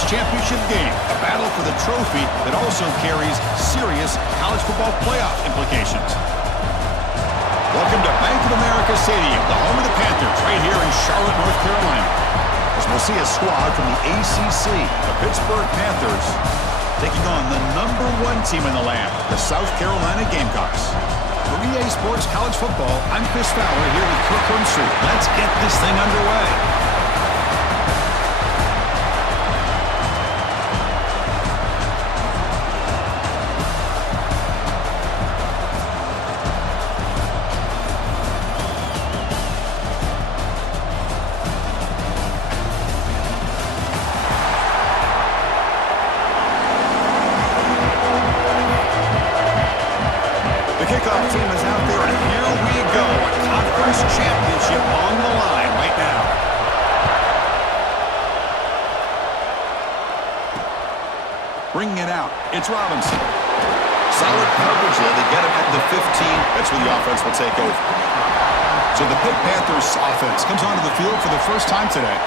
conference championship game, a battle for the trophy that also carries serious college football playoff implications. Welcome to Bank of America Stadium, the home of the Panthers, right here in Charlotte, North Carolina. As we'll see a squad from the ACC, the Pittsburgh Panthers, taking on the #1 team in the land, the South Carolina Gamecocks. For EA Sports College Football, I'm Chris Fowler here with Kirk Hermstreet. Let's get this thing underway. Kickoff team is out there, and here we go. A conference championship on the line right now. Bringing it out, it's Robinson. Solid coverage there. They get him at the 15. That's where the offense will take over. So the Pitt Panthers offense comes onto the field for the first time today.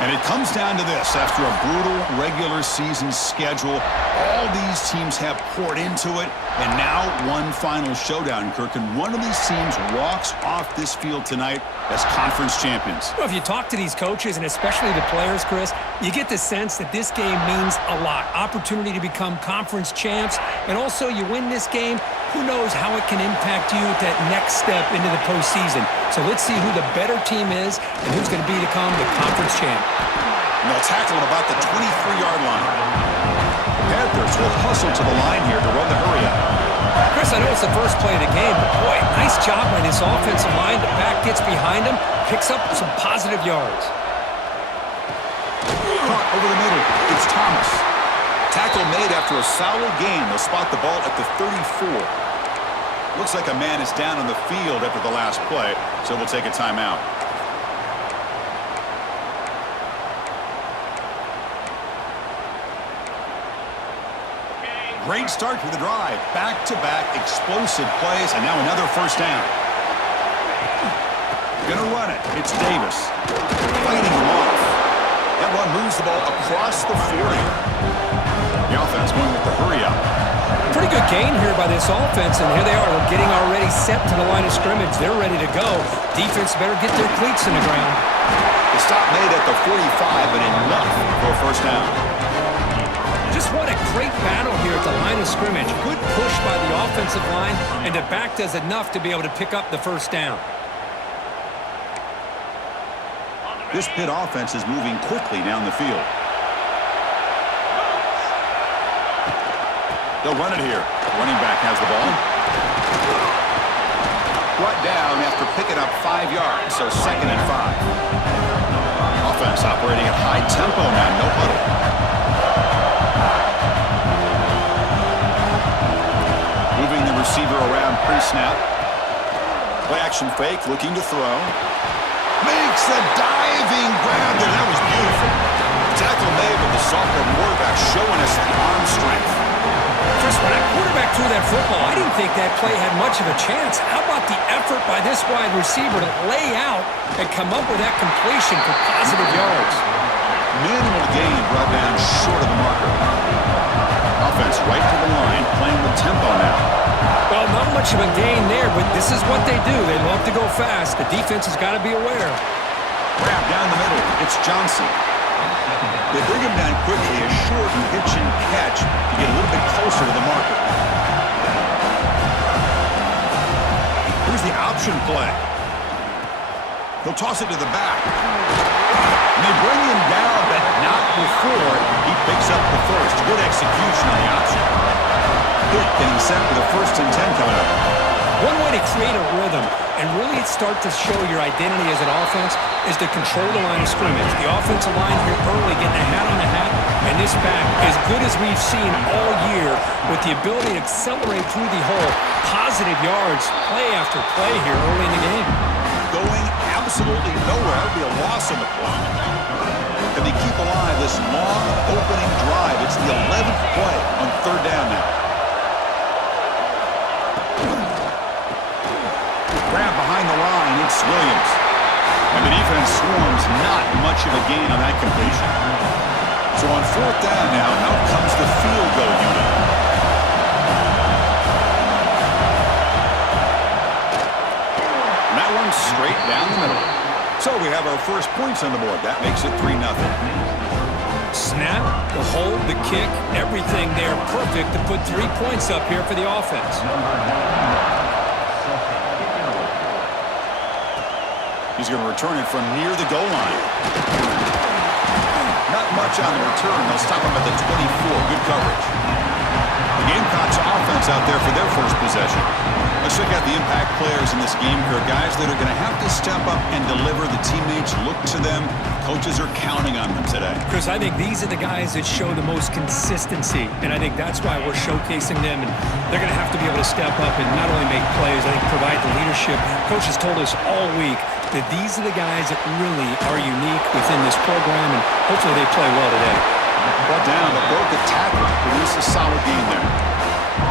And it comes down to this. After a brutal regular season schedule, all these teams have poured into it, and now one final showdown, Kirk. And one of these teams walks off this field tonight as conference champions. Well, if you talk to these coaches, and especially the players, Chris, you get the sense that this game means a lot. Opportunity to become conference champs, and also you win this game, who knows how it can impact you at that next step into the postseason. So let's see who the better team is and who's going to become the conference champ. And they'll tackle at about the 23-yard line. The Panthers will hustle to the line here to run the hurry-up. Chris, I know it's the first play of the game, but boy, nice job by this offensive line. The back gets behind him, picks up some positive yards. Caught over the middle. It's Thomas. Tackle made after a solid gain. They'll spot the ball at the 34. Looks like a man is down on the field after the last play, so we'll take a timeout. Great start to the drive. Back-to-back explosive plays, and now another first down. Gonna run it. It's Davis. Fighting him off. That one moves the ball across the 40. The offense going with the hurry-up. Pretty good gain here by this offense, and here they are. They're getting already set to the line of scrimmage. They're ready to go. Defense better get their cleats in the ground. The stop made at the 45, but enough for a first down. Just what a great battle here at the line of scrimmage. Good push by the offensive line, and the back does enough to be able to pick up the first down. This Pitt offense is moving quickly down the field. They'll run it here. Running back has the ball. Brought down after picking up 5 yards, so 2nd and 5. Offense operating at high tempo now, no huddle. Moving the receiver around pre-snap. Play action fake, looking to throw. Makes a diving grab there. That was beautiful. Tackle made with the sophomore quarterback showing us the arm strength. Chris, when that quarterback threw that football, I didn't think that play had much of a chance. How about the effort by this wide receiver to lay out and come up with that completion for positive yards? Minimal gain brought down short of the marker. Offense right to the line, playing with tempo now. Well, not much of a gain there, but this is what they do. They love to go fast. The defense has got to be aware. Grab down the middle. It's Johnson. They bring him down quickly, a short and hitch and catch to get a little bit closer to the marker. Here's the option play. They'll toss it to the back. And they bring him down, but not before he picks up the first. Good execution on the option. Pitt getting set for the 1st and 10 coming up. One way to create a rhythm and really start to show your identity as an offense is to control the line of scrimmage. The offensive line here early getting a hat on a hat, and this back as good as we've seen all year with the ability to accelerate through the hole. Positive yards, play after play here early in the game. Going absolutely nowhere. It'll be a loss on the play. Can they keep alive this long opening drive? It's the 11th play on 3rd down now. Grab behind the line, it's Williams. And the defense swarms, not much of a gain on that completion. So on 4 Fourth down now. Out comes the field goal unit. And that one's straight down the middle. So we have our first points on the board. That makes it 3-0. Snap, the hold, the kick, everything there perfect to put 3 points up here for the offense. He's going to return it from near the goal line. Not much on the return. They'll stop him at the 24. Good coverage. The Gamecocks offense out there for their first possession. Let's check out the impact players in this game here. Guys that are going to have to step up and deliver. The teammates look to them. Coaches are counting on them today. Chris, I think these are the guys that show the most consistency, and I think that's why we're showcasing them, and they're going to have to be able to step up and not only make plays, I think provide the leadership. Coaches told us all week that these are the guys that really are unique within this program, and hopefully they play well today. Brought down, but broke the tackle. Produced a solid game there.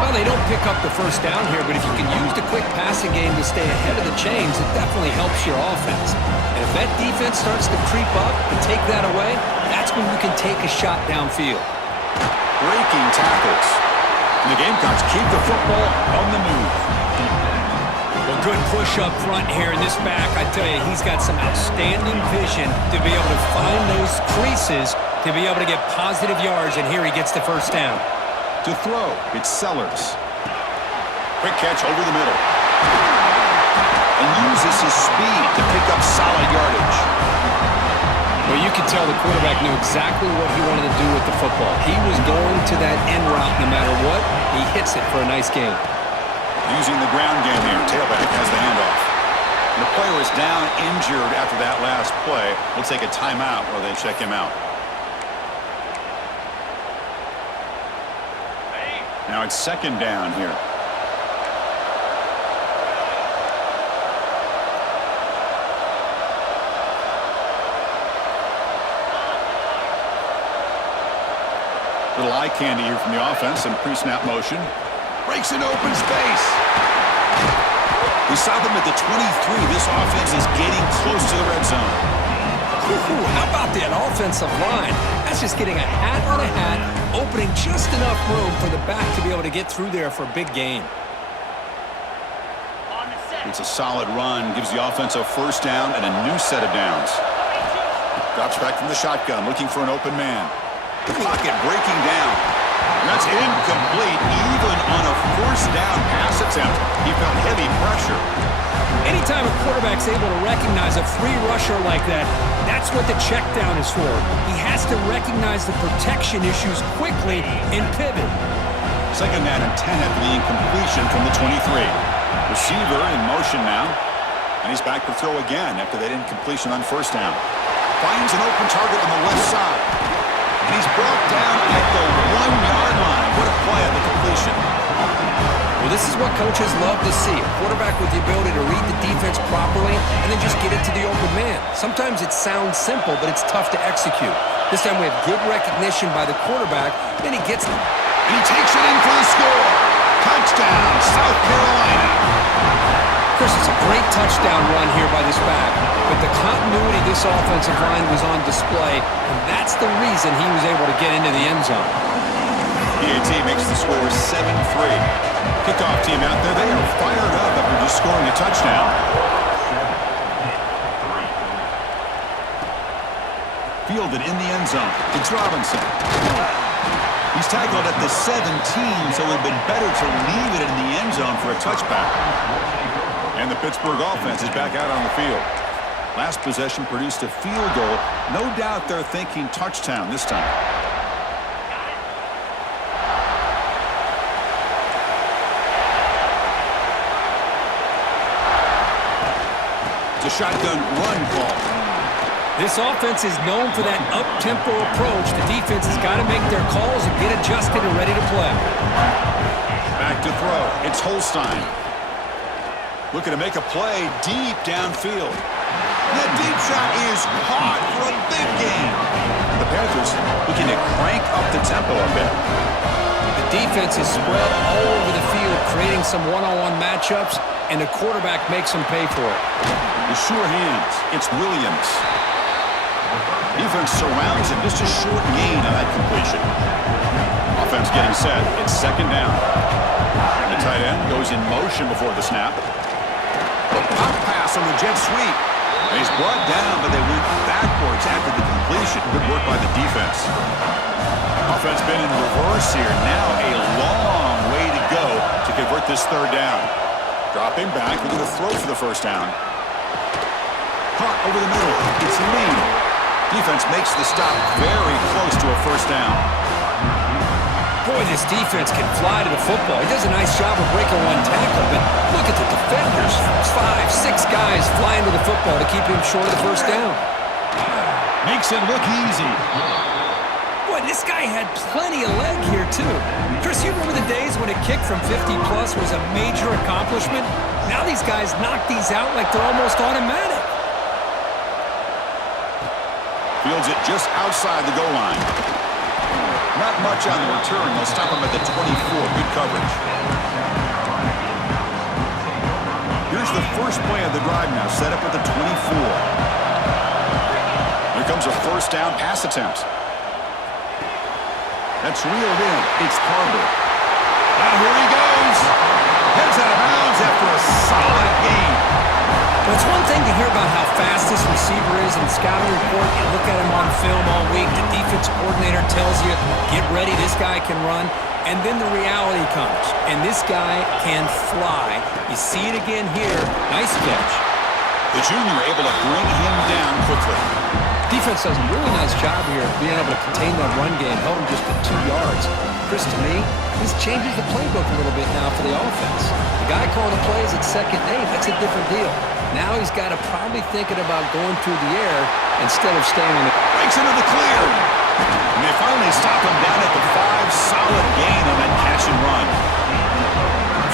Well, they don't pick up the first down here, but if you can use the quick passing game to stay ahead of the chains, it definitely helps your offense. And if that defense starts to creep up and take that away, that's when you can take a shot downfield. Breaking tackles. And the Gamecocks keep the football on the move. Well, good push up front here in this back. I tell you, he's got some outstanding vision to be able to find those creases to be able to get positive yards, and here he gets the first down. To throw, it's Sellers. Quick catch over the middle. And uses his speed to pick up solid yardage. Well, you could tell the quarterback knew exactly what he wanted to do with the football. He was going to that end route no matter what. He hits it for a nice gain. Using the ground game here. Tailback has the handoff. And the player is down injured after that last play. We'll take a timeout while they check him out. Now it's second down here. Little eye candy here from the offense and pre-snap motion. Breaks an open space. We saw them at the 23. This offense is getting close to the red zone. Ooh, how about that offensive line? That's just getting a hat on a hat, opening just enough room for the back to be able to get through there for a big gain. It's a solid run, gives the offense a first down and a new set of downs. Drops back from the shotgun, looking for an open man. Pocket breaking down. And that's incomplete, even on a first down pass attempt. He felt heavy pressure. Anytime a quarterback's able to recognize a free rusher like that, that's what the check down is for. He has to recognize the protection issues quickly and pivot. Second down and 10 after the incompletion from the 23. Receiver in motion now. And he's back to throw again after that incompletion on first down. Finds an open target on the left side. And he's brought down at the 1-yard line. What a play on the completion. Well, this is what coaches love to see. A quarterback with the ability to read the defense properly and then just get it to the open man. Sometimes it sounds simple, but it's tough to execute. This time we have good recognition by the quarterback, then he gets it. And he takes it in for the score. Touchdown, South Carolina. Chris, it's a great touchdown run here by this back, but the continuity of this offensive line was on display, and that's the reason he was able to get into the end zone. PAT makes the score 7-3. Kickoff team out there, they are fired up after just scoring a touchdown. Fielded in the end zone. It's Robinson. He's tackled at the 17, so it would have been better to leave it in the end zone for a touchback. And the Pittsburgh offense is back out on the field. Last possession produced a field goal. No doubt they're thinking touchdown this time. It's a shotgun run call. This offense is known for that up-tempo approach. The defense has got to make their calls and get adjusted and ready to play. Back to throw. It's Holstein. Looking to make a play deep downfield. The deep shot is caught for a big gain. The Panthers looking to crank up the tempo a bit. The defense is spread all over the field, creating some one-on-one matchups, and the quarterback makes them pay for it. With sure hands, it's Williams. Defense surrounds him. Just a short gain on that completion. Offense getting set. It's second down. The tight end goes in motion before the snap. The pop pass on the jet sweep. He's brought down, but they went backwards after the completion. Good work by the defense. Offense been in reverse here. Now a long way to go to convert this third down. Dropping back. We're going to throw for the first down. Caught over the middle. It's Lee. Defense makes the stop very close to a first down. Boy, this defense can fly to the football. He does a nice job of breaking one tackle, but look at the defenders. 5, 6 guys flying to the football to keep him short of the first down. Makes it look easy. Boy, this guy had plenty of leg here, too. Chris, you remember the days when a kick from 50-plus was a major accomplishment? Now these guys knock these out like they're almost automatic. Fields it just outside the goal line. Not much on the return. They'll stop him at the 24. Good coverage. Here's the first play of the drive now. Set up at the 24. Here comes a first down pass attempt. That's reeled in. It's Carter. Now here he goes. Heads out of bounds after a solid gain. Well, it's one thing to hear about how fast this receiver is in the scouting report. You look at him on film all week. The defense coordinator tells you, get ready, this guy can run. And then the reality comes, and this guy can fly. You see it again here. Nice catch. The junior able to bring him down quickly. Defense does a really nice job here of being able to contain that run game. Held him just to 2 yards. Chris, to me, this changes the playbook a little bit now for the offense. The guy calling the plays at 2nd and 8, that's a different deal. Now he's got to probably thinking about going through the air instead of staying in the... Breaks into the clear. And they finally stop him down at the 5. Solid gain on that catch and run.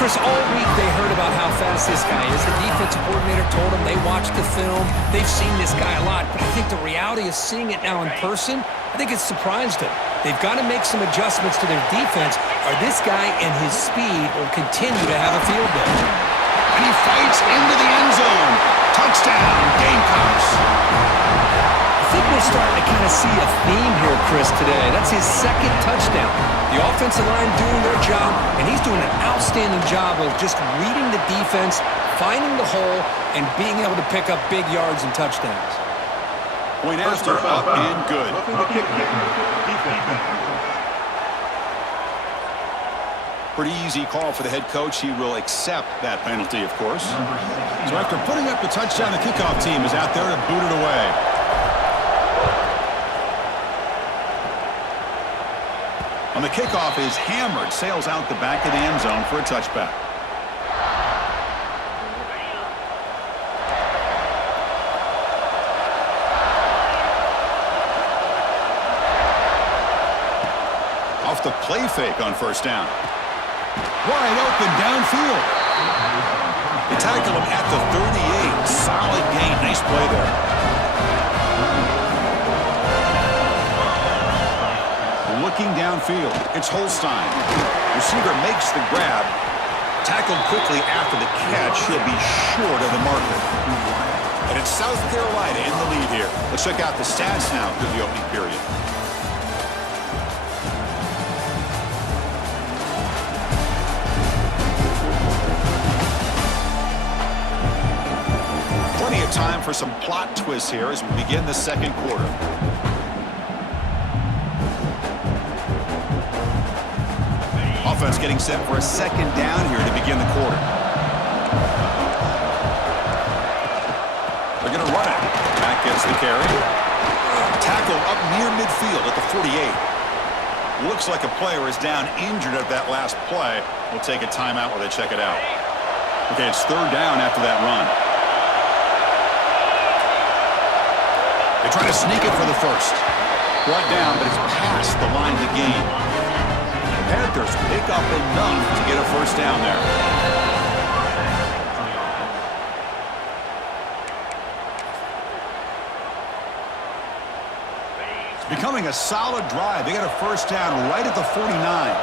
Chris, all week they heard about how fast this guy is. The defensive coordinator told them they watched the film. They've seen this guy a lot. But I think the reality is seeing it now in person, I think it's surprised them. They've got to make some adjustments to their defense, or this guy and his speed will continue to have a field day. And he fights into the end zone. Touchdown, Gamecocks. I think we're starting to kind of see a theme here, Chris, today. That's his 2nd touchdown. The offensive line doing their job, and he's doing an outstanding job of just reading the defense, finding the hole, and being able to pick up big yards and touchdowns. Point after, up and good. Pretty easy call for the head coach. He will accept that penalty, of course. So after putting up the touchdown, the kickoff team is out there to boot it away. On the kickoff is hammered, sails out the back of the end zone for a touchback. Off the play fake on first down. Wide open downfield. They tackle him at the 38. Solid gain. Nice play there. Looking downfield. It's Holstein. Receiver makes the grab. Tackled quickly after the catch. He'll be short of the marker. And it's South Carolina in the lead here. Let's check out the stats now through the opening period. Plenty of time for some plot twists here as we begin the second quarter. Offense getting set for a second down here to begin the quarter. They're going to run it. Mack gets the carry. Tackle up near midfield at the 48. Looks like a player is down injured at that last play. We'll take a timeout while they check it out. Okay, it's third down after that run. They try to sneak it for the first. Brought down, but it's past the line to gain. Panthers pick up enough to get a first down there. It's becoming a solid drive. They got a first down right at the 49.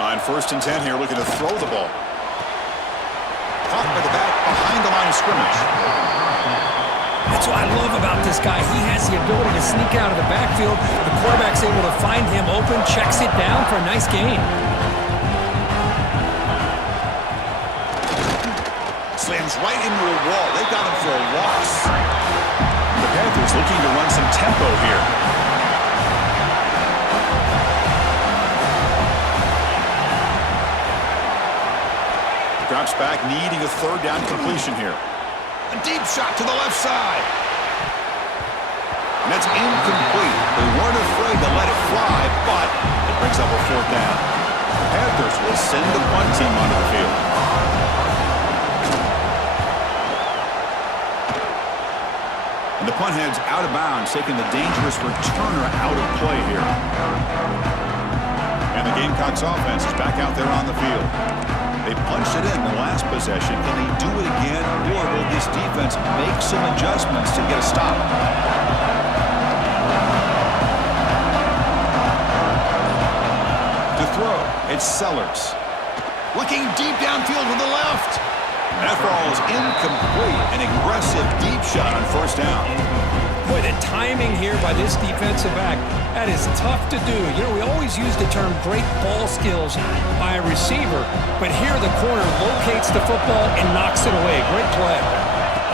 On 1st and 10 here, looking to throw the ball. Caught by the back. of scrimmage. That's what I love about this guy. He has the ability to sneak out of the backfield. The quarterback's able to find him open, checks it down for a nice gain. Slams right into a wall. They've got him for a loss. The Panthers looking to run some tempo here. Drops back, needing a third down completion here. A deep shot to the left side. And that's incomplete. They weren't afraid to let it fly, but it brings up a fourth down. The Panthers will send the punt team onto the field. And the punt heads out of bounds, taking the dangerous returner out of play here. And the Gamecocks offense is back out there on the field. They punched it in the last possession. Can they do it again, or will this defense make some adjustments to get a stop? To throw, it's Sellers. Looking deep downfield with the left. That ball is incomplete. An aggressive deep shot on first down. Boy, the timing here by this defensive back, that is tough to do. You know, we always use the term great ball skills by a receiver, but here the corner locates the football and knocks it away. Great play.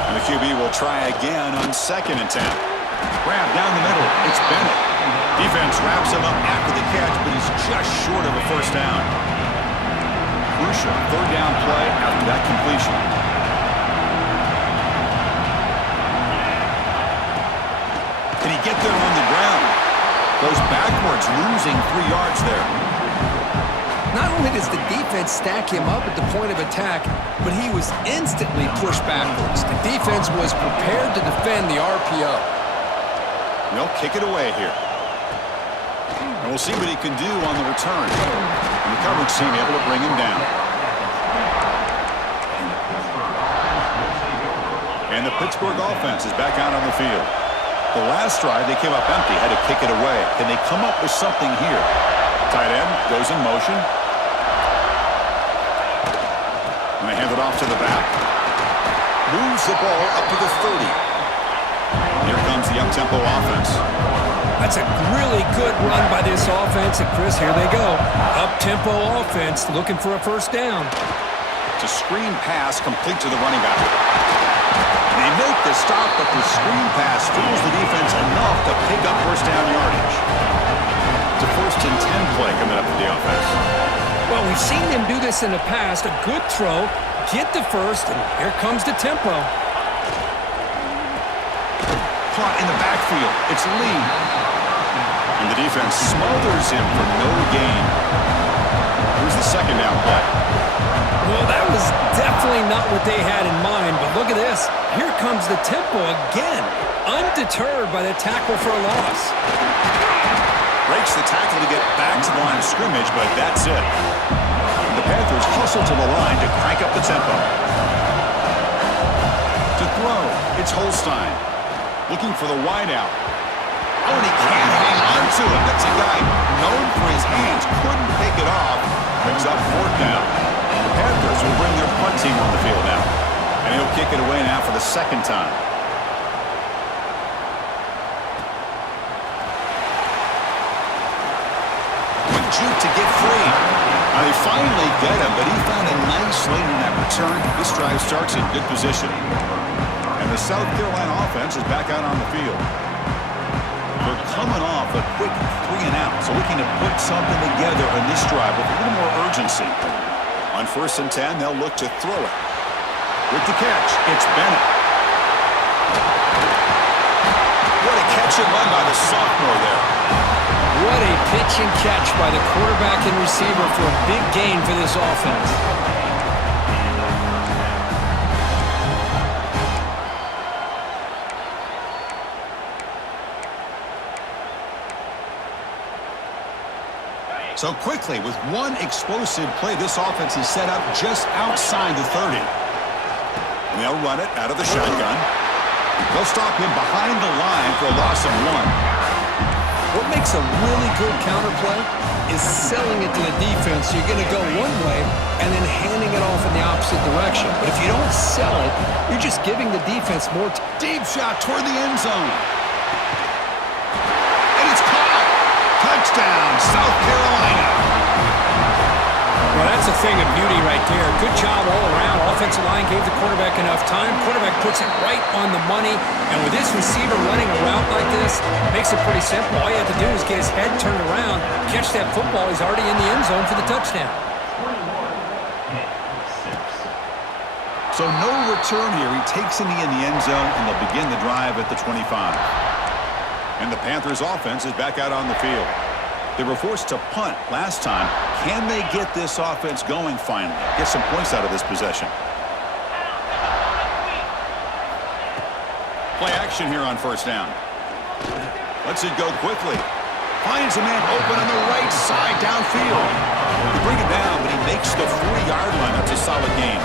And the QB will try again on 2nd and 10. Grab down the middle. It's Bennett. Defense wraps him up after the catch, but he's just short of a first down. Crucial third down play after that completion. Can he get there on the ground? Goes backwards, losing 3 yards there. Not only does the defense stack him up at the point of attack, but he was instantly pushed backwards. The defense was prepared to defend the RPO. They'll kick it away here. And we'll see what he can do on the return. And the coverage team able to bring him down. And the Pittsburgh offense is back out on the field. The last drive, they came up empty, had to kick it away. Can they come up with something here? Tight end goes in motion. And they hand it off to the back. Moves the ball up to the 30. Here comes the up-tempo offense. That's a really good run by this offense. And, Chris, here they go. Up-tempo offense looking for a first down. It's a screen pass complete to the running back. They make the stop, but the screen pass fools the defense enough to pick up first down yardage. It's a 1st and 10 play coming up for the offense. Well, we've seen them do this in the past. A good throw, get the first, and here comes the tempo. Caught in the backfield. It's Lee. And the defense smothers him for no gain. Here's the 2nd down play. Well, that was definitely not what they had in mind, but look at this. Here comes the tempo again, undeterred by the tackle for a loss. Breaks the tackle to get back to the line of scrimmage, but that's it. The Panthers hustle to the line to crank up the tempo. To throw, it's Holstein. Looking for the wideout. Oh, and he can't hang on to it. That's a guy known for his hands. Couldn't pick it off. Brings up 4th down. The Panthers will bring their punt team on the field now. And he'll kick it away now for the 2nd time. Quick juke to get free. Now they finally get him, but he found a nice lane in that return. This drive starts in good position. And the South Carolina offense is back out on the field. They're coming off a quick 3 and out, so looking to put something together in this drive with a little more urgency. On 1st and 10, they'll look to throw it. With the catch, it's Bennett. What a catch and run by the sophomore there. What a pitch and catch by the quarterback and receiver for a big gain for this offense. So quickly, with one explosive play, this offense is set up just outside the 30. And they'll run it out of the shotgun. They'll stop him behind the line for a loss of 1. What makes a really good counterplay is selling it to the defense. You're going to go one way and then handing it off in the opposite direction. But if you don't sell it, you're just giving the defense more time. Deep shot toward the end zone. And it's caught. Touchdown, South Carolina. Well, that's a thing of beauty right there. Good job all around. Offensive line gave the quarterback enough time. Quarterback puts it right on the money. And with this receiver running a route like this, makes it pretty simple. All you have to do is get his head turned around, catch that football. He's already in the end zone for the touchdown. So no return here. He takes in the end zone, and they'll begin the drive at the 25. And the Panthers offense is back out on the field. They were forced to punt last time. Can they get this offense going finally? Get some points out of this possession. Play action here on first down. Lets it go quickly. Finds a man open on the right side downfield. They bring it down, but he makes the 40-yard line. That's a solid gain.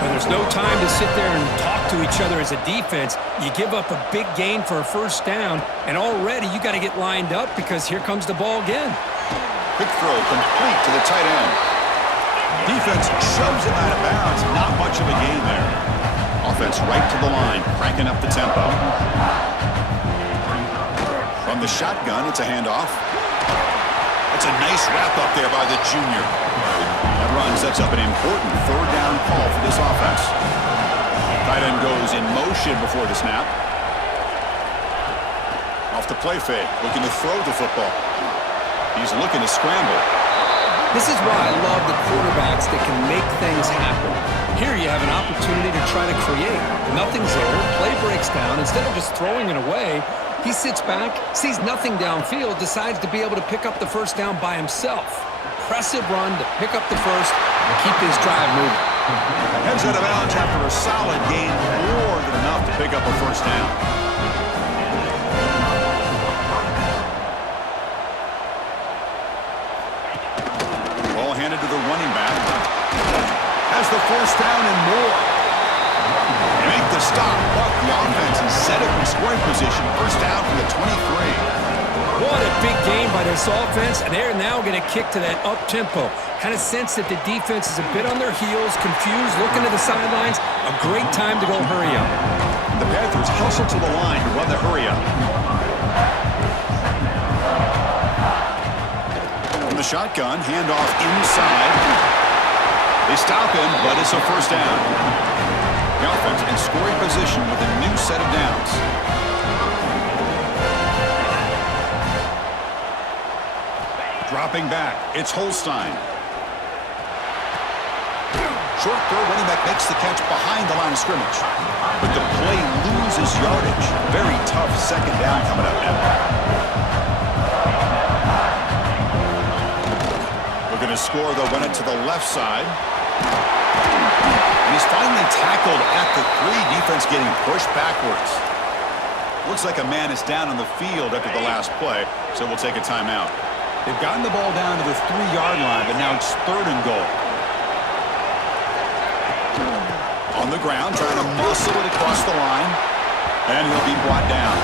Well, there's no time to sit there and talk to each other as a defense. You give up a big gain for a first down, and already you got to get lined up because here comes the ball again. Quick throw complete to the tight end. Defense shoves him out of bounds. Not much of a gain there. Offense right to the line, cranking up the tempo. From the shotgun, it's a handoff. That's a nice wrap up there by the junior. That run sets up an important third down call for this offense. Tight end goes in motion before the snap. Off the play fake, looking to throw the football. He's looking to scramble. This is why I love the quarterbacks that can make things happen. Here you have an opportunity to try to create. Nothing's there, play breaks down. Instead of just throwing it away, he sits back, sees nothing downfield, decides to be able to pick up the first down by himself. Impressive run to pick up the first and keep this drive moving. Heads out of bounds after a solid gain, more than enough to pick up a first down. Ball handed to the running back. Has the first down and more. They make the stop, but the offense is set up in scoring position. First down from the 23. What a big game by this offense, and they're now going to kick to that up-tempo. Kind of sense that the defense is a bit on their heels, confused, looking to the sidelines. A great time to go hurry up. The Panthers hustle to the line to run the hurry up. From the shotgun, handoff inside. They stop him, but it's a first down. The offense in scoring position with a new set of downs. Dropping back, it's Holstein. Short throw, running back makes the catch behind the line of scrimmage. But the play loses yardage. Very tough second down coming up now. Looking to score, they'll run it to the left side. And he's finally tackled at the 3. Defense getting pushed backwards. Looks like a man is down on the field after the last play, so we'll take a timeout. They've gotten the ball down to the 3-yard line, but now it's 3rd and goal. On the ground, trying to muscle it across the line, and he'll be brought down.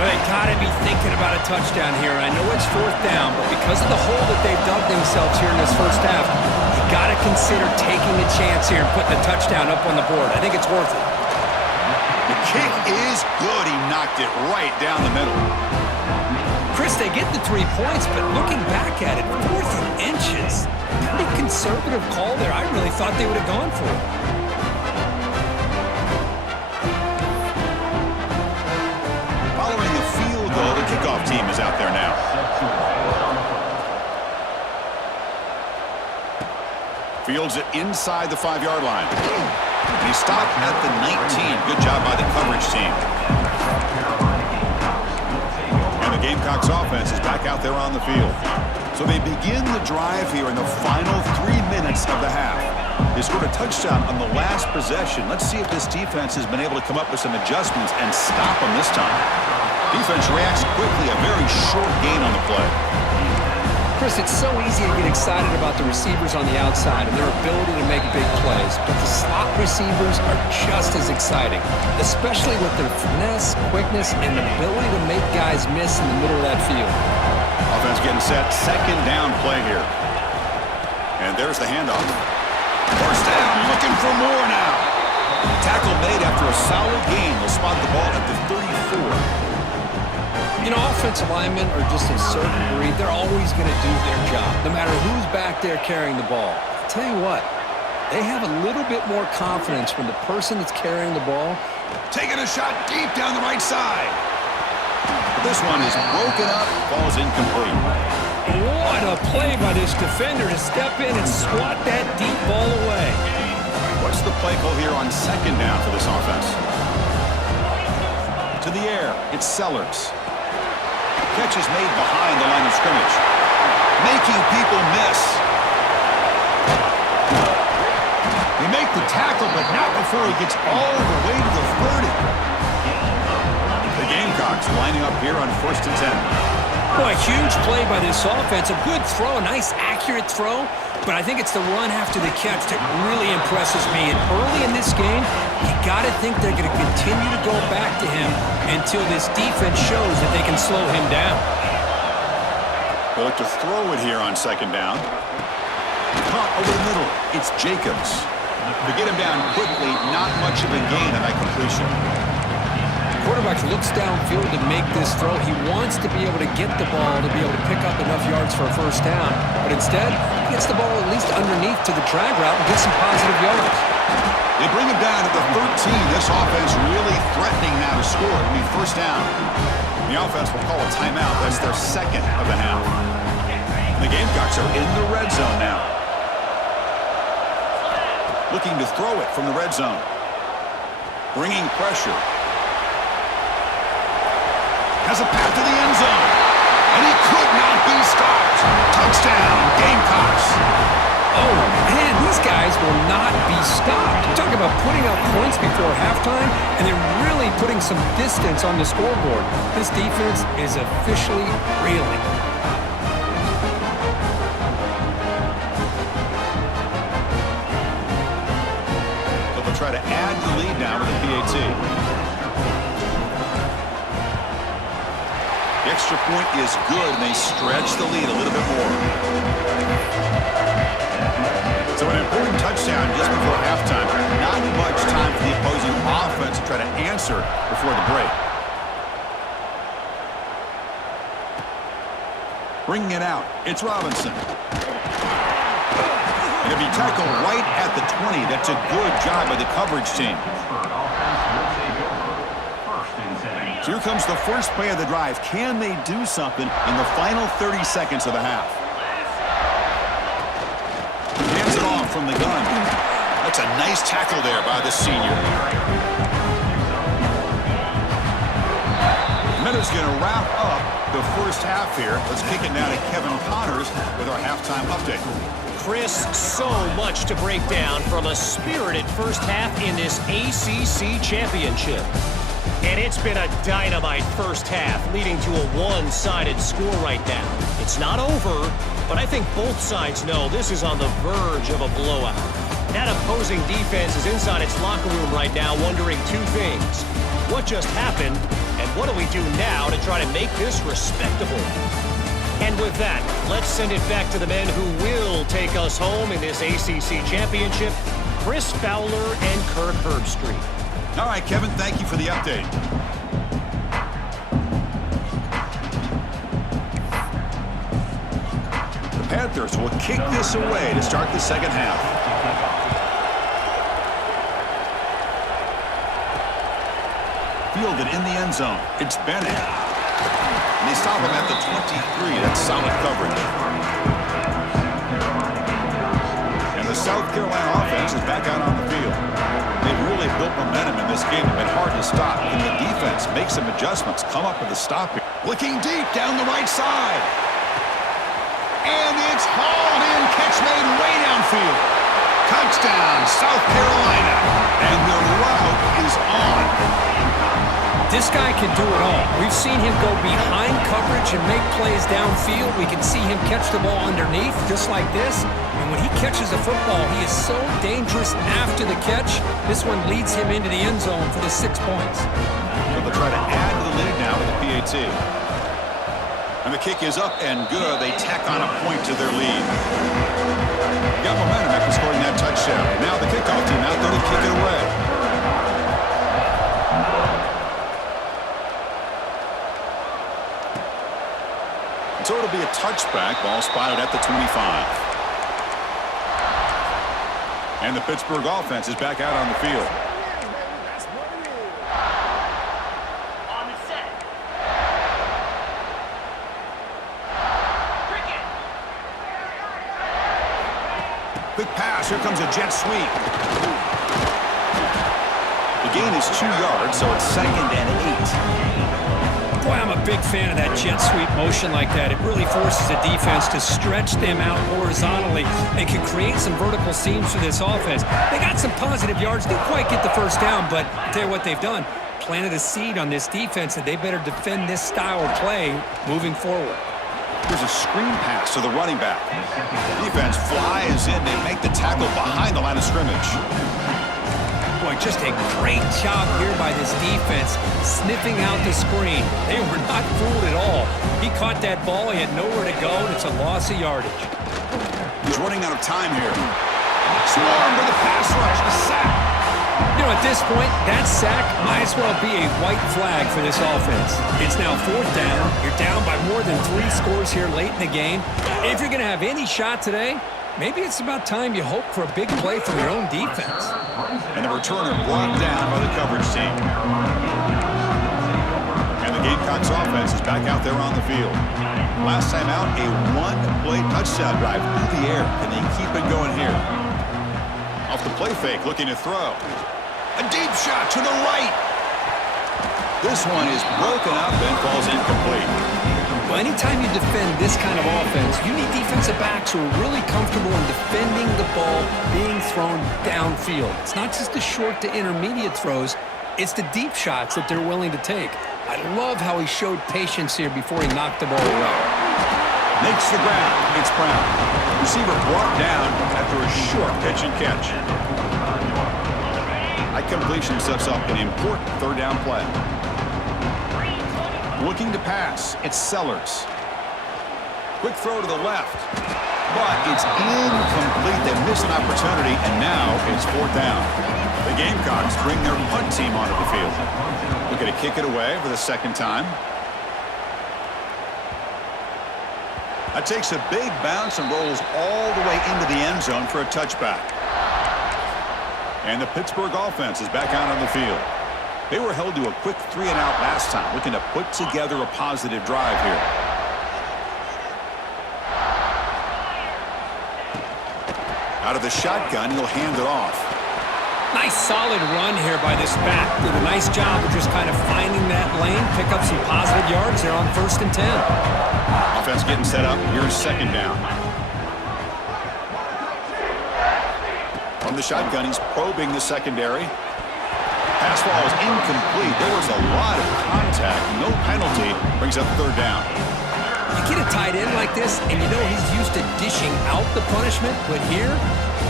But they got to be thinking about a touchdown here. I know it's 4th down, but because of the hole that they've dug themselves here in this first half, you got to consider taking a chance here and putting a touchdown up on the board. I think it's worth it. The kick is good. He knocked it right down the middle. Chris, they get the 3 points, but looking back at it, 4th and inches. Pretty conservative call there. I really thought they would have gone for it. Following the field goal, the kickoff team is out there now. Fields it inside the 5-yard line. And he stopped at the 19. Good job by the coverage team. Gamecocks offense is back out there on the field. So they begin the drive here in the final 3 minutes of the half. They scored a touchdown on the last possession. Let's see if this defense has been able to come up with some adjustments and stop them this time. Defense reacts quickly, a very short gain on the play. Chris, it's so easy to get excited about the receivers on the outside and their ability to make big plays, but the slot receivers are just as exciting, especially with their finesse, quickness, and ability to make guys miss in the middle of that field. Offense getting set. Second down play here. And there's the handoff. First down, looking for more now. Tackle made after a solid gain. They'll spot the ball at the 34. You know, offensive linemen are just a certain breed. They're always going to do their job, no matter who's back there carrying the ball. I'll tell you what, they have a little bit more confidence when the person that's carrying the ball. Taking a shot deep down the right side. This one is broken up, falls incomplete. What a play by this defender to step in and swat that deep ball away. What's the play call here on second down for this offense? To the air, it's Sellers. Catch is made behind the line of scrimmage. Making people miss. They make the tackle, but not before he gets all the way to the 30. The Gamecocks lining up here on 1st and 10. Boy, a huge play by this offense. A good throw, a nice accurate throw. But I think it's the run after the catch that really impresses me. And early in this game, you got to think they're going to continue to go back to him until this defense shows that they can slow him down. They look to throw it here on second down. Caught over the middle. It's Jacobs. To get him down quickly, not much of a gain on that completion. Quarterback looks downfield to make this throw. He wants to be able to get the ball to be able to pick up enough yards for a first down. But instead, he gets the ball at least underneath to the drag route and gets some positive yards. They bring him down at the 13. This offense really threatening now to score. It'll be first down. The offense will call a timeout. That's their second of the half. The Gamecocks are in the red zone now. Looking to throw it from the red zone. Bringing pressure. Has a path to the end zone. And he could not be stopped. Touchdown, Gamecocks. Oh, man, these guys will not be stopped. You're talking about putting up points before halftime, and they're really putting some distance on the scoreboard. This defense is officially reeling. So they'll try to add the lead now with the PAT. The extra point is good, and they stretch the lead a little bit more. So an important touchdown just before halftime. Not much time for the opposing offense to try to answer before the break. Bringing it out, it's Robinson. Going to be tackled right at the 20. That's a good job by the coverage team. So here comes the first play of the drive. Can they do something in the final 30 seconds of the half? Hands it off from the gun. That's a nice tackle there by the senior. Miller's going to wrap up the first half here. Let's kick it now to Kevin Connors with our halftime update. Chris, so much to break down from a spirited first half in this ACC championship. And it's been a dynamite first half, leading to a one-sided score right now. It's not over, but I think both sides know this is on the verge of a blowout. That opposing defense is inside its locker room right now wondering two things. What just happened, and what do we do now to try to make this respectable? And with that, let's send it back to the men who will take us home in this ACC championship, Chris Fowler and Kirk Herbstreit. All right, Kevin, thank you for the update. The Panthers will kick this away to start the second half. Fielded in the end zone. It's Bennett. And they stop him at the 23. That's solid coverage. And the South Carolina offense is back out on the field. They've really built momentum in this game. It's been hard to stop. Can the defense make some adjustments? Come up with a stop here. Looking deep down the right side. And it's hauled in. Catch made way downfield. Touchdown, South Carolina. And the route is on. This guy can do it all. We've seen him go behind coverage and make plays downfield. We can see him catch the ball underneath, just like this. And when he catches a football, he is so dangerous after the catch. This one leads him into the end zone for the 6 points. They'll try to add to the lead now with the PAT. And the kick is up and good. They tack on a point to their lead. Got momentum after scoring that touchdown. Now the kickoff team out there to kick it away. So it'll be a touchback. Ball spotted at the 25. And the Pittsburgh offense is back out on the field. Quick pass. Here comes a jet sweep. The gain is 2 yards, so it's 2nd and 8. Boy, I'm a big fan of that jet sweep motion like that. It really forces the defense to stretch them out horizontally and can create some vertical seams for this offense. They got some positive yards. Didn't quite get the first down, but I'll tell you what they've done. Planted a seed on this defense, and they better defend this style of play moving forward. There's a screen pass to the running back. Defense flies in. They make the tackle behind the line of scrimmage. Boy, just a great job here by this defense, sniffing out the screen. They were not fooled at all. He caught that ball. He had nowhere to go, and it's a loss of yardage. He's running out of time here. Swarmed with the pass rush. A sack. You know, at this point, that sack might as well be a white flag for this offense. It's now 4th down. You're down by more than 3 scores here late in the game. If you're going to have any shot today, maybe it's about time you hope for a big play from your own defense. And the returner brought down by the coverage team. And the Gamecocks offense is back out there on the field. Last time out, a 1-play touchdown drive through the air. Can they keep it going here? Off the play fake, looking to throw. A deep shot to the right. This one is broken up and falls incomplete. Well, anytime you defend this kind of offense, you need defensive backs who are really comfortable in defending the ball being thrown downfield. It's not just the short to intermediate throws, it's the deep shots that they're willing to take. I love how he showed patience here before he knocked the ball away. Makes the ground. It's Brown. Receiver brought down after a short pitch and catch. That completion sets up an important 3rd down play. Looking to pass. It's Sellers. Quick throw to the left. But it's incomplete. They miss an opportunity, and now it's 4th down. The Gamecocks bring their punt team onto the field. Looking to kick it away for the 2nd time. That takes a big bounce and rolls all the way into the end zone for a touchback. And the Pittsburgh offense is back out on the field. They were held to a quick 3-and-out last time, looking to put together a positive drive here. Out of the shotgun, he'll hand it off. Nice solid run here by this back. Did a nice job of just kind of finding that lane, pick up some positive yards there on 1st and 10. Offense getting set up. Here's 2nd down. From the shotgun, he's probing the secondary. Pass ball is incomplete. There was a lot of contact. No penalty. Brings up 3rd down. You get a tight end like this, and you know he's used to dishing out the punishment, but here,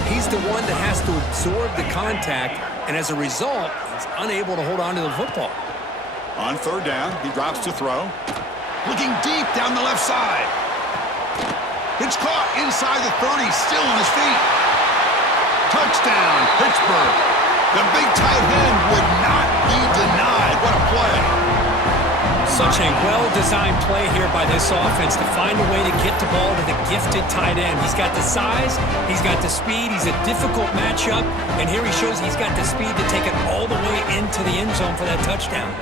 he's the one that has to absorb the contact, and as a result, he's unable to hold on to the football. On 3rd down, he drops to throw. Looking deep down the left side. It's caught inside the 30, still on his feet. Touchdown, Pittsburgh. The big tight end would not be denied. What a play. Such a well-designed play here by this offense to find a way to get the ball to the gifted tight end. He's got the size, he's got the speed, he's a difficult matchup, and here he shows he's got the speed to take it all the way into the end zone for that touchdown.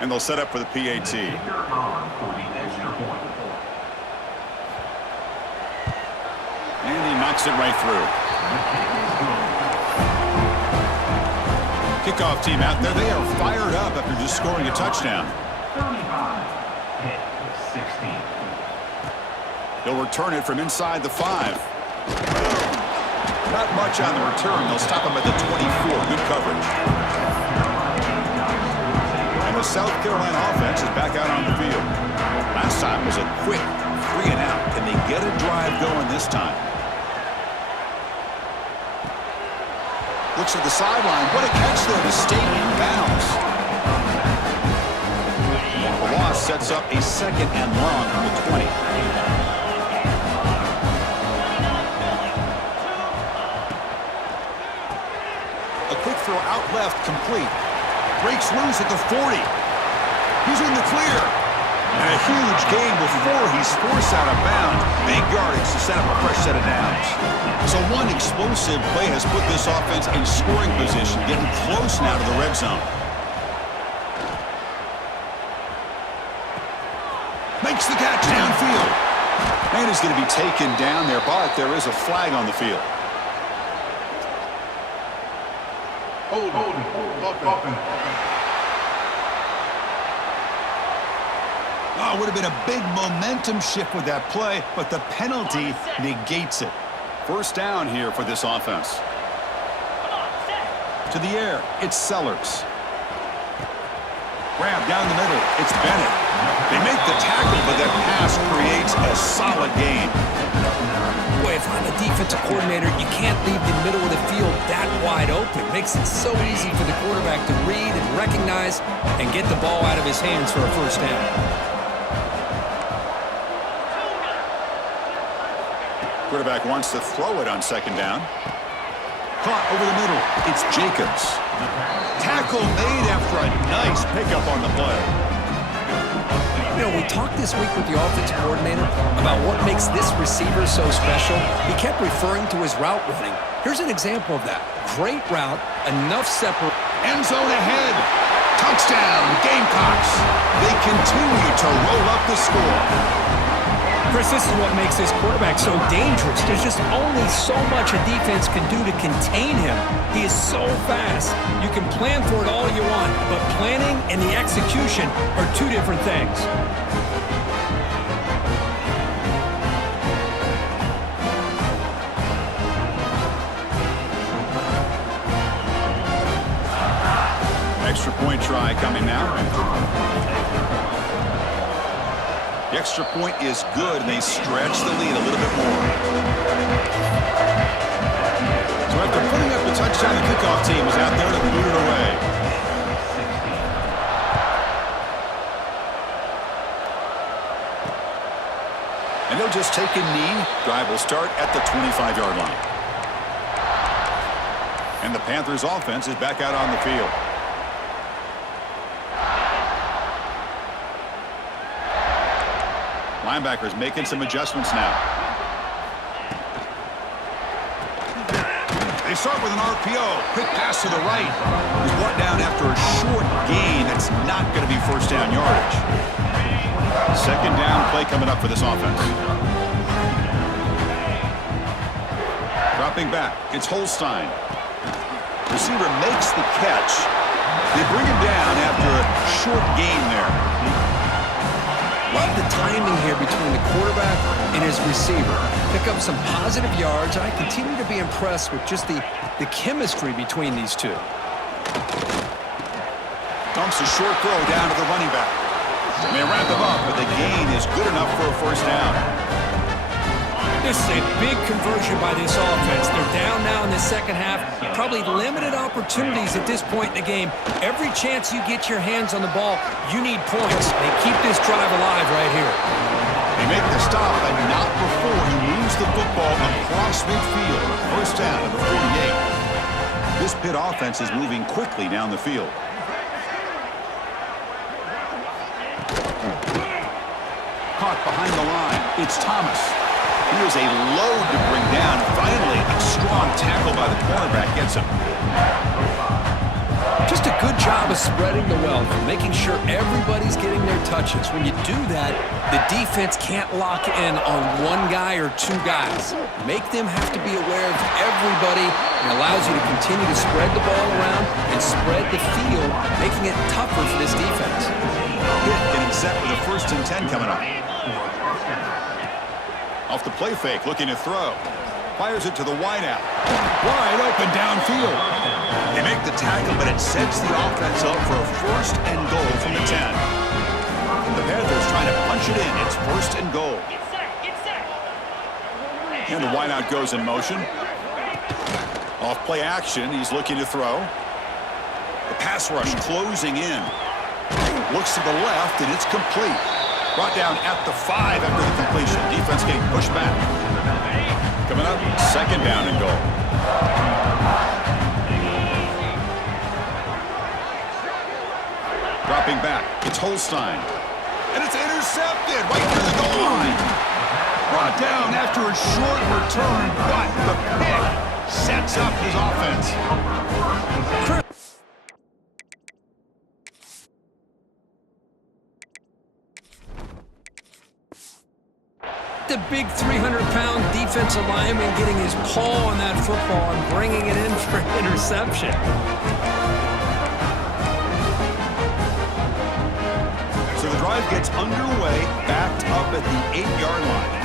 And they'll set up for the PAT. And he knocks it right through. Kickoff team out there. They are fired up after just scoring a touchdown. He'll return it from inside the 5. Not much on the return. They'll stop him at the 24. Good coverage. And the South Carolina offense is back out on the field. Last time was a quick 3 and out. Can they get a drive going this time? Looks at the sideline. What a catch there to stay in bounds. The loss sets up a 2nd and long from the 20. A quick throw out left, complete. Breaks loose at the 40. He's in the clear. And a huge gain before he's forced out of bounds. Big yardage to set up a fresh set of downs. So one explosive play has put this offense in scoring position, getting close now to the red zone. Makes the catch downfield. And he's going to be taken down there, but there is a flag on the field. Hold on. Oh, would have been a big momentum shift with that play, but the penalty negates it. First down here for this offense. To the air, it's Sellers. Grab down the middle, it's Bennett. They make the tackle, but that pass creates a solid gain. Boy, if I'm a defensive coordinator, you can't leave the middle of the field that wide open. Makes it so easy for the quarterback to read and recognize and get the ball out of his hands for a first down. Quarterback wants to throw it on 2nd down. Caught over the middle. It's Jacobs. Tackle made after a nice pickup on the play. You know, we talked this week with the offensive coordinator about what makes this receiver so special. He kept referring to his route running. Here's an example of that. Great route, enough separate. End zone ahead. Touchdown, Gamecocks. They continue to roll up the score. Chris, this is what makes this quarterback so dangerous. There's just only so much a defense can do to contain him. He is so fast. You can plan for it all you want, but planning and the execution are 2 different things. Extra point try coming now. The extra point is good, and they stretch the lead a little bit more. So after putting up the touchdown, the kickoff team is out there to boot it away. And they'll just take a knee. Drive will start at the 25-yard line. And the Panthers offense is back out on the field. Linebackers making some adjustments now. They start with an RPO. Quick pass to the right. He's brought down after a short gain. That's not going to be first down yardage. 2nd down play coming up for this offense. Dropping back. It's Holstein. Receiver makes the catch. They bring him down after a short gain there. Love the timing here between the quarterback and his receiver. Pick up some positive yards, and I continue to be impressed with just the chemistry between these two. Dumps a short throw down to the running back. And they wrap him up, but the gain is good enough for a first down. This is a big conversion by this offense. They're down now in the 2nd half. Probably limited opportunities at this point in the game. Every chance you get your hands on the ball, you need points. They keep this drive alive right here. They make the stop, but not before he moves the football across midfield. First down at the 48. This Pitt offense is moving quickly down the field. Caught behind the line. It's Thomas. Here's a load to bring down. Finally, a strong tackle by the cornerback gets him. Just a good job of spreading the wealth, making sure everybody's getting their touches. When you do that, the defense can't lock in on one guy or 2 guys. Make them have to be aware of everybody, and allows you to continue to spread the ball around and spread the field, making it tougher for this defense. Pitt getting set with a 1st and 10 coming up. Off the play fake, looking to throw. Fires it to the wideout. Wide open downfield. They make the tackle, but it sets the offense up for a 1st and goal from the 10. The Panthers trying to punch it in. It's 1st and goal. And the wideout goes in motion. Off play action, he's looking to throw. The pass rush closing in. Looks to the left, and it's complete. Brought down at the 5 after the completion. Defense getting pushed back. Coming up, 2nd down and goal. Dropping back, it's Holstein. And it's intercepted right to the goal line. Brought down after a short return, but the pick sets up his offense. The big 300-pound defensive lineman getting his paw on that football and bringing it in for an interception. So the drive gets underway, backed up at the 8-yard line.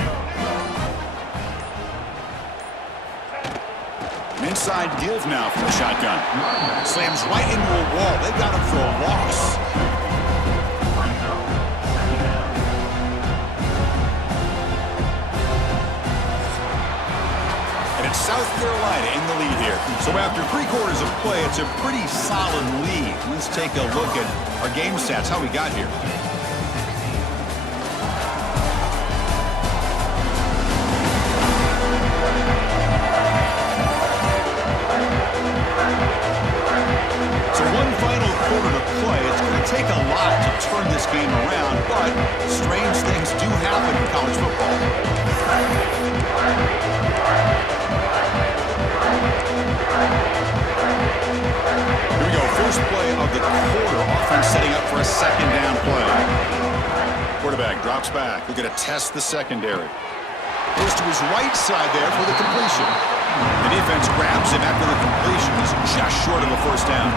An inside give now from the shotgun. Slams right into a wall. They got him for a loss. South Carolina in the lead here. So after 3/4 of play, it's a pretty solid lead. Let's take a look at our game stats, how we got here. So one final quarter to play. It's going to take a lot to turn this game around, but strange things do happen in college football. Here we go, first play of the quarter. Offense setting up for a 2nd down play. Quarterback drops back. We're going to test the secondary. Goes to his right side there for the completion. The defense grabs him after the completion. He's just short of a 1st down.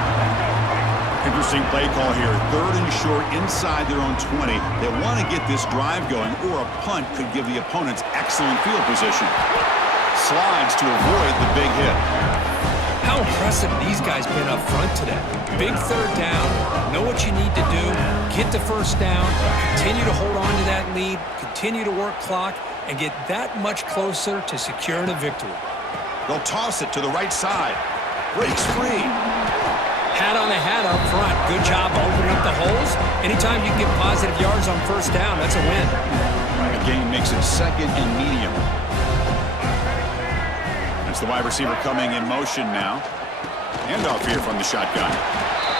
Interesting play call here. 3rd and short inside their own 20. They want to get this drive going, or a punt could give the opponents excellent field position. Slides to avoid the big hit. How impressive these guys been up front today. Big 3rd down, know what you need to do, get the 1st down, continue to hold on to that lead, continue to work clock, and get that much closer to securing a victory. They'll toss it to the right side. Breaks free. Hat on the hat up front. Good job opening up the holes. Anytime you can get positive yards on 1st down, that's a win. The game makes it 2nd and medium. That's the wide receiver coming in motion now. Handoff here from the shotgun.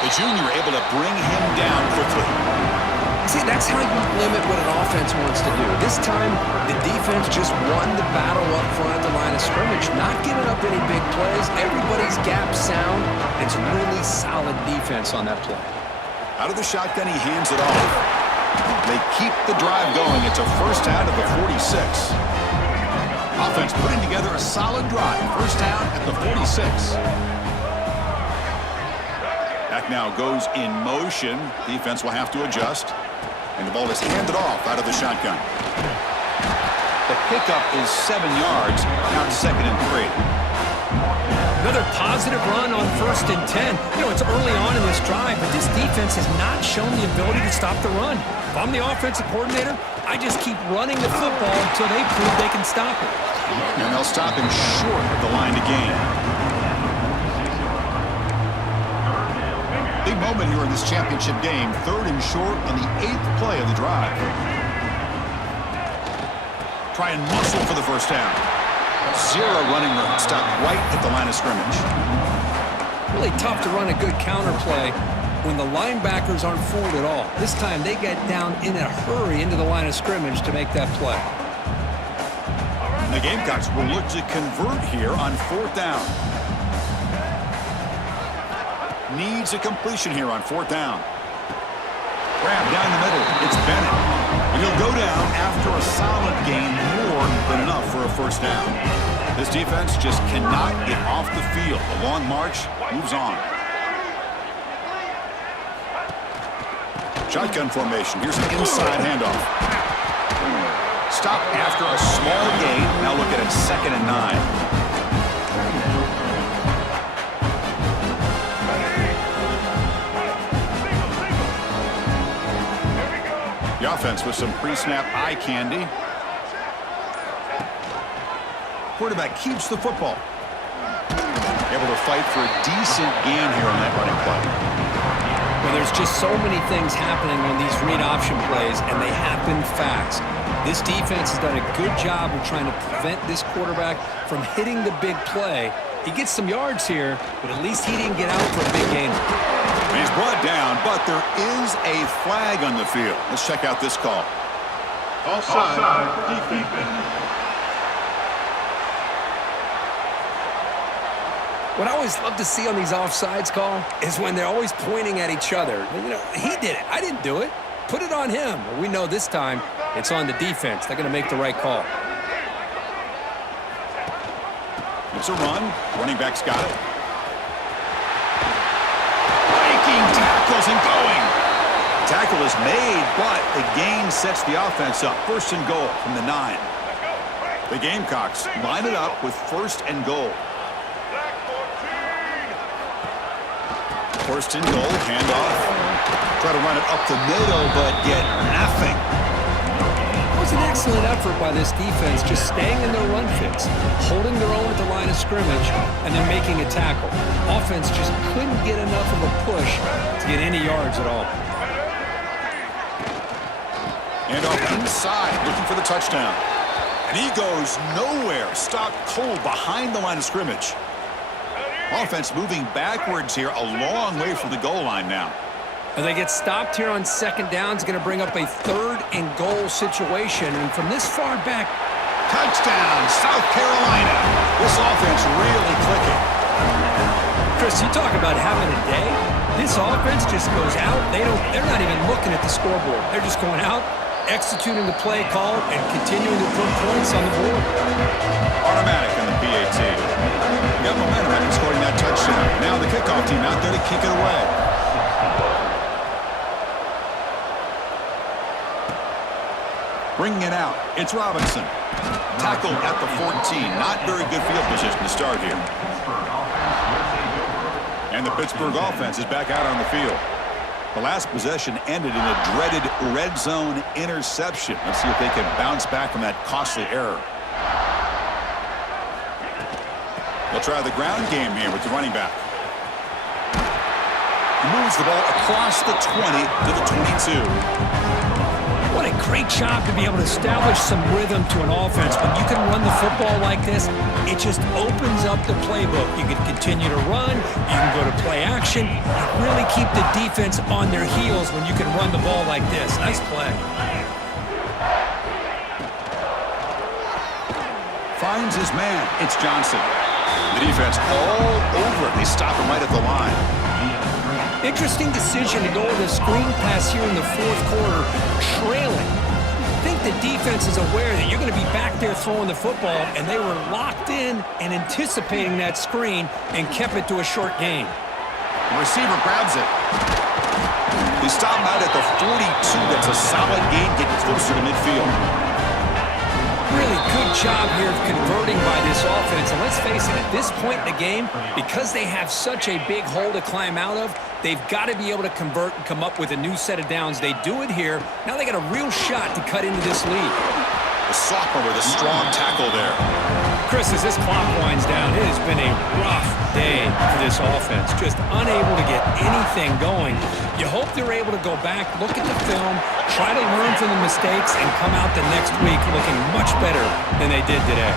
The junior able to bring him down quickly. See, that's how you limit what an offense wants to do. This time, the defense just won the battle up front at the line of scrimmage, not giving up any big plays. Everybody's gap sound. It's really solid defense on that play. Out of the shotgun, he hands it off. They keep the drive going. It's a 1st out of the 46. Offense putting together a solid drive. 1st down at the 46. Back now goes in motion. Defense will have to adjust. And the ball is handed off out of the shotgun. The pickup is 7 yards. Now it's 2nd and 3. Another positive run on 1st and 10. You know, it's early on in this drive, but this defense has not shown the ability to stop the run. If I'm the offensive coordinator, I just keep running the football until they prove they can stop it. And they'll stop him short of the line to gain. Big moment here in this championship game. 3rd and short on the 8th play of the drive. Try and muscle for the 1st down. 0 running room. Stop right at the line of scrimmage. Really tough to run a good counter play when the linebackers aren't fooled at all. This time they get down in a hurry into the line of scrimmage to make that play. The Gamecocks will look to convert here on 4th down. Needs a completion here on 4th down. Grab down the middle. It's Bennett. And he'll go down after a solid gain, more than enough for a 1st down. This defense just cannot get off the field. The long march moves on. Shotgun formation. Here's an inside handoff. stop after a small gain. Now look at it, 2nd and 9. The offense with some pre-snap eye candy. Quarterback keeps the football. Able to fight for a decent gain here on that running play. Well, there's just so many things happening on these read option plays, and they happen fast. This defense has done a good job of trying to prevent this quarterback from hitting the big play. He gets some yards here, but at least he didn't get out for a big gain. And he's brought down, but there is a flag on the field. Let's check out this call. Offside, defense. What I always love to see on these offsides call is when they're always pointing at each other. You know, he did it. I didn't do it. Put it on him. Well, we know this time it's on the defense. They're going to make the right call. It's a run. Running back's got it. Breaking tackles and going. Tackle is made, but the gain sets the offense up. 1st and goal from the 9. The Gamecocks line it up with 1st and goal. 1st and goal, handoff. Try to run it up the middle, but get nothing. It was an excellent effort by this defense, just staying in their run fits, holding their own at the line of scrimmage, and then making a tackle. Offense just couldn't get enough of a push to get any yards at all. Handoff inside, looking for the touchdown. And he goes nowhere. Stopped cold behind the line of scrimmage. Offense moving backwards here, a long way from the goal line now. As they get stopped here on 2nd down, it's going to bring up a 3rd and goal situation. And from this far back, touchdown, South Carolina. This offense really clicking. Chris, you talk about having a day. This offense just goes out. They're not even looking at the scoreboard. They're just going out, executing the play call, and continuing to put points on the board. Automatic on the PAT. Got momentum after scoring that touchdown. Now the kickoff team out there to kick it away. Bringing it out, it's Robinson. Tackled at the 14. Not very good field position to start here. And the Pittsburgh offense is back out on the field. The last possession ended in a dreaded red zone interception. Let's see if they can bounce back from that costly error. They'll try the ground game here with the running back. He moves the ball across the 20 to the 22. What a great job to be able to establish some rhythm to an offense. When you can run the football like this, it just opens up the playbook. You can continue to run. You can go to play action. You really keep the defense on their heels when you can run the ball like this. Nice play. Finds his man. It's Johnson. The defense all over. They stop him right at the line. Interesting decision to go with a screen pass here in the 4th quarter, trailing. I think the defense is aware that you're going to be back there throwing the football, and they were locked in and anticipating that screen and kept it to a short gain. The receiver grabs it. They stop him out at the 42. That's a solid gain, getting closer to midfield. Really good job here of converting by this offense. And let's face it, at this point in the game, because they have such a big hole to climb out of, they've got to be able to convert and come up with a new set of downs. They do it here. Now they got a real shot to cut into this lead. The sophomore with a strong tackle there. Chris, as this clock winds down, it has been a rough day for this offense. Just unable to get anything going. You hope they're able to go back, look at the film, try to learn from the mistakes, and come out the next week looking much better than they did today.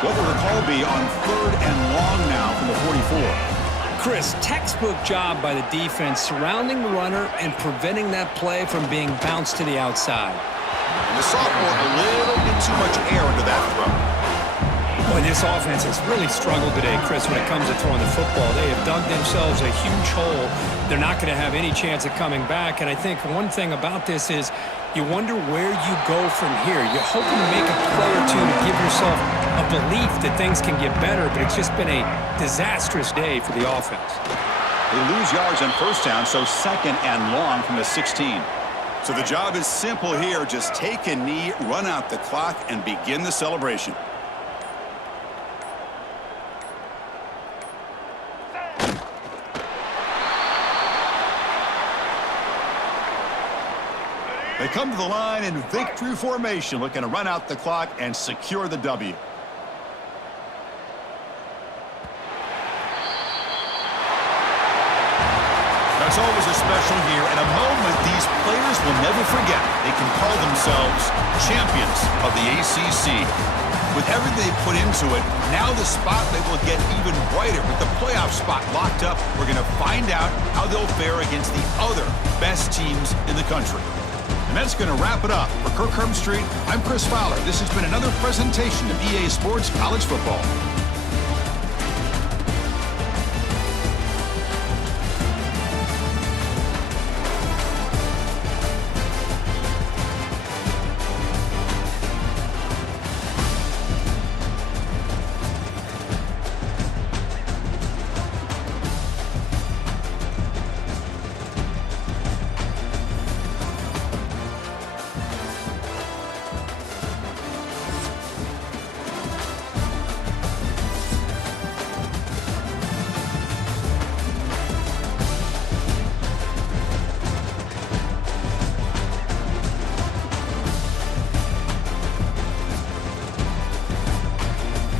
What will the call be on 3rd and long now from the 44? Chris, textbook job by the defense surrounding the runner and preventing that play from being bounced to the outside. And the sophomore a little bit too much air into that throw. Boy, this offense has really struggled today, Chris, when it comes to throwing the football. They have dug themselves a huge hole. They're not going to have any chance of coming back. And I think one thing about this is you wonder where you go from here. You're hoping to make a play or two to give yourself a belief that things can get better, but it's just been a disastrous day for the offense. They lose yards on 1st down, so 2nd and long from the 16. So the job is simple here. Just take a knee, run out the clock, and begin the celebration. They come to the line in victory formation, looking to run out the clock and secure the W. That's always a special year and a moment these players will never forget. They can call themselves champions of the ACC. With everything they put into it, now the spotlight will get even brighter. With the playoff spot locked up, we're going to find out how they'll fare against the other best teams in the country. And that's going to wrap it up. For Kirk Street, I'm Chris Fowler. This has been another presentation of EA Sports College Football.